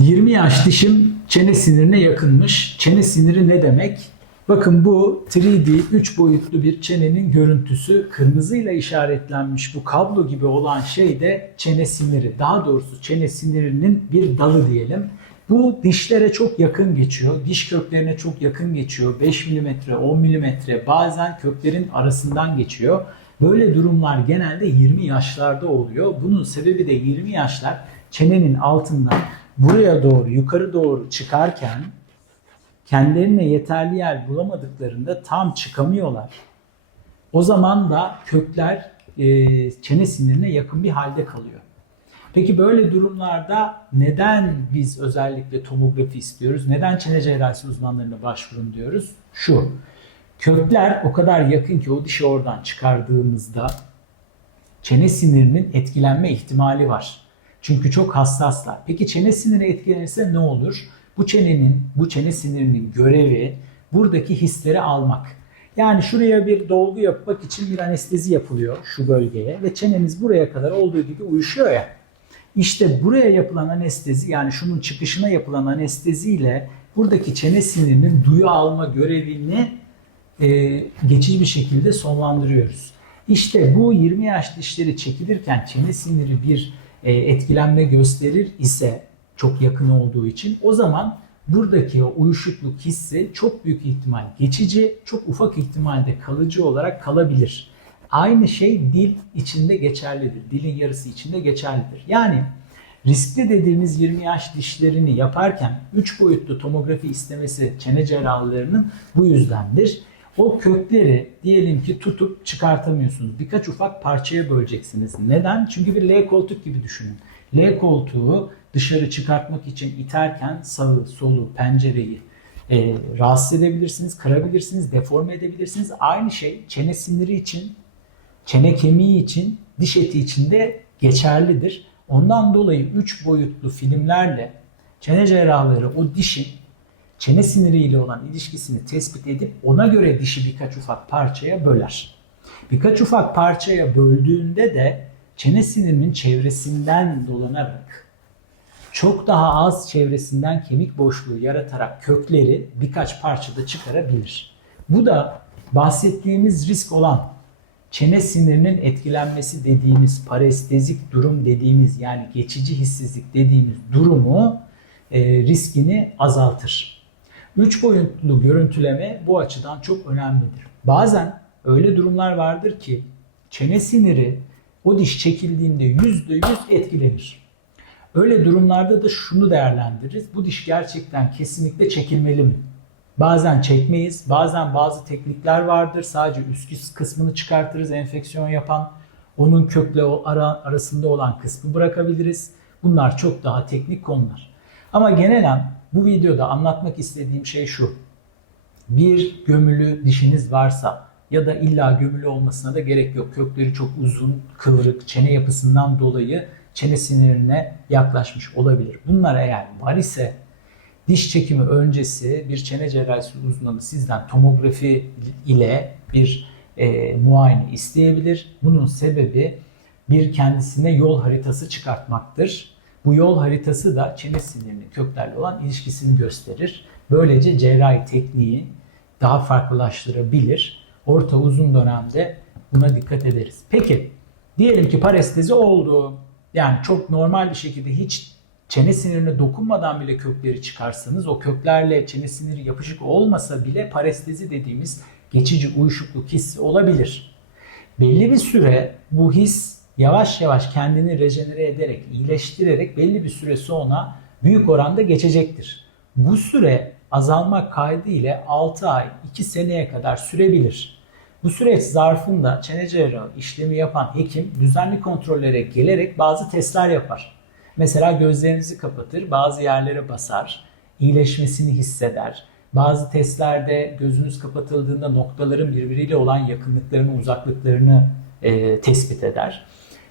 20 yaş dişim çene sinirine yakınmış. Çene siniri ne demek? Bakın bu 3D 3 boyutlu bir çenenin görüntüsü. Kırmızıyla işaretlenmiş bu kablo gibi olan şey de çene siniri. Daha doğrusu çene sinirinin bir dalı diyelim. Bu dişlere çok yakın geçiyor. Diş köklerine çok yakın geçiyor. 5 mm, 10 mm bazen köklerin arasından geçiyor. Böyle durumlar genelde 20 yaşlarda oluyor. Bunun sebebi de 20 yaşlar çenenin altından buraya doğru yukarı doğru çıkarken kendilerine yeterli yer bulamadıklarında tam çıkamıyorlar. O zaman da kökler e, çene sinirine yakın bir halde kalıyor. Peki böyle durumlarda neden biz özellikle tomografi istiyoruz? Neden çene cerrahisi uzmanlarına başvurun diyoruz? Şu, kökler o kadar yakın ki o dişi oradan çıkardığımızda çene sinirinin etkilenme ihtimali var. Çünkü çok hassaslar. Peki çene siniri etkilenirse ne olur? Bu çenenin, bu çene sinirinin görevi buradaki hisleri almak. Yani şuraya bir dolgu yapmak için bir anestezi yapılıyor şu bölgeye ve çenemiz buraya kadar olduğu gibi uyuşuyor ya. İşte buraya yapılan anestezi yani şunun çıkışına yapılan anesteziyle buradaki çene sinirinin duyu alma görevini e, geçici bir şekilde sonlandırıyoruz. İşte bu 20 yaş dişleri çekilirken çene siniri bir etkilenme gösterir ise çok yakın olduğu için o zaman buradaki uyuşukluk hissi çok büyük ihtimal geçici, çok ufak ihtimalde kalıcı olarak kalabilir. Aynı şey dil içinde geçerlidir. Dilin yarısı içinde geçerlidir. Yani riskli dediğimiz 20 yaş dişlerini yaparken 3 boyutlu tomografi istemesi çene cerrahlarının bu yüzdendir. O kökleri diyelim ki tutup çıkartamıyorsunuz. Birkaç ufak parçaya böleceksiniz. Neden? Çünkü bir L koltuk gibi düşünün. L koltuğu dışarı çıkartmak için iterken sağı, solu, pencereyi e, rahatsız edebilirsiniz, kırabilirsiniz, deforme edebilirsiniz. Aynı şey çene siniri için, çene kemiği için, diş eti için de geçerlidir. Ondan dolayı 3 boyutlu filmlerle çene cerrahları o dişin çene siniriyle olan ilişkisini tespit edip ona göre dişi birkaç ufak parçaya böler. Birkaç ufak parçaya böldüğünde de çene sinirinin çevresinden dolanarak çok daha az çevresinden kemik boşluğu yaratarak kökleri birkaç parçada çıkarabilir. Bu da bahsettiğimiz risk olan çene sinirinin etkilenmesi dediğimiz parestezik durum dediğimiz yani geçici hissizlik dediğimiz durumu e, riskini azaltır. Üç boyutlu görüntüleme bu açıdan çok önemlidir. Bazen öyle durumlar vardır ki çene siniri o diş çekildiğinde %100 etkilenir. Öyle durumlarda da şunu değerlendiririz. Bu diş gerçekten kesinlikle çekilmeli mi? Bazen çekmeyiz. Bazen bazı teknikler vardır. Sadece üst kısmını çıkartırız enfeksiyon yapan. Onun kökle o ara, arasında olan kısmı bırakabiliriz. Bunlar çok daha teknik konular. Ama genelen bu videoda anlatmak istediğim şey şu. Bir gömülü dişiniz varsa ya da illa gömülü olmasına da gerek yok. Kökleri çok uzun, kıvrık, çene yapısından dolayı çene sinirine yaklaşmış olabilir. Bunlar eğer var ise diş çekimi öncesi bir çene cerrahisi uzmanı sizden tomografi ile bir e, muayene isteyebilir. Bunun sebebi bir kendisine yol haritası çıkartmaktır. Bu yol haritası da çene sinirinin köklerle olan ilişkisini gösterir. Böylece cerrahi tekniği daha farklılaştırabilir. Orta uzun dönemde buna dikkat ederiz. Peki diyelim ki parestezi oldu. Yani çok normal bir şekilde hiç çene sinirine dokunmadan bile kökleri çıkarsanız o köklerle çene siniri yapışık olmasa bile parestezi dediğimiz geçici uyuşukluk hissi olabilir. Belli bir süre bu his yavaş yavaş kendini rejenere ederek, iyileştirerek belli bir süre sonra büyük oranda geçecektir. Bu süre azalma kaydı ile 6 ay, 2 seneye kadar sürebilir. Bu süreç zarfında çene cerrahı işlemi yapan hekim düzenli kontrollere gelerek bazı testler yapar. Mesela gözlerinizi kapatır, bazı yerlere basar, iyileşmesini hisseder. Bazı testlerde gözünüz kapatıldığında noktaların birbiriyle olan yakınlıklarını, uzaklıklarını e, tespit eder.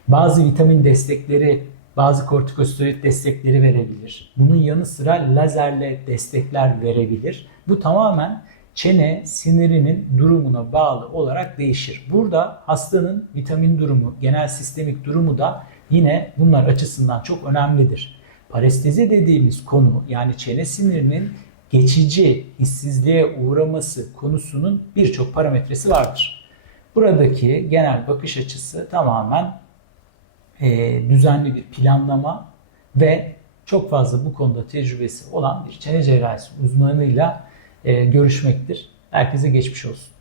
Bazı vitamin destekleri, bazı kortikosteroid destekleri verebilir. Bunun yanı sıra lazerle destekler verebilir. Bu tamamen çene sinirinin durumuna bağlı olarak değişir. Burada hastanın vitamin durumu, genel sistemik durumu da yine bunlar açısından çok önemlidir. Parestezi dediğimiz konu yani çene sinirinin geçici hissizliğe uğraması konusunun birçok parametresi vardır. Buradaki genel bakış açısı tamamen e, düzenli bir planlama ve çok fazla bu konuda tecrübesi olan bir çene cerrahisi uzmanıyla e, görüşmektir. Herkese geçmiş olsun.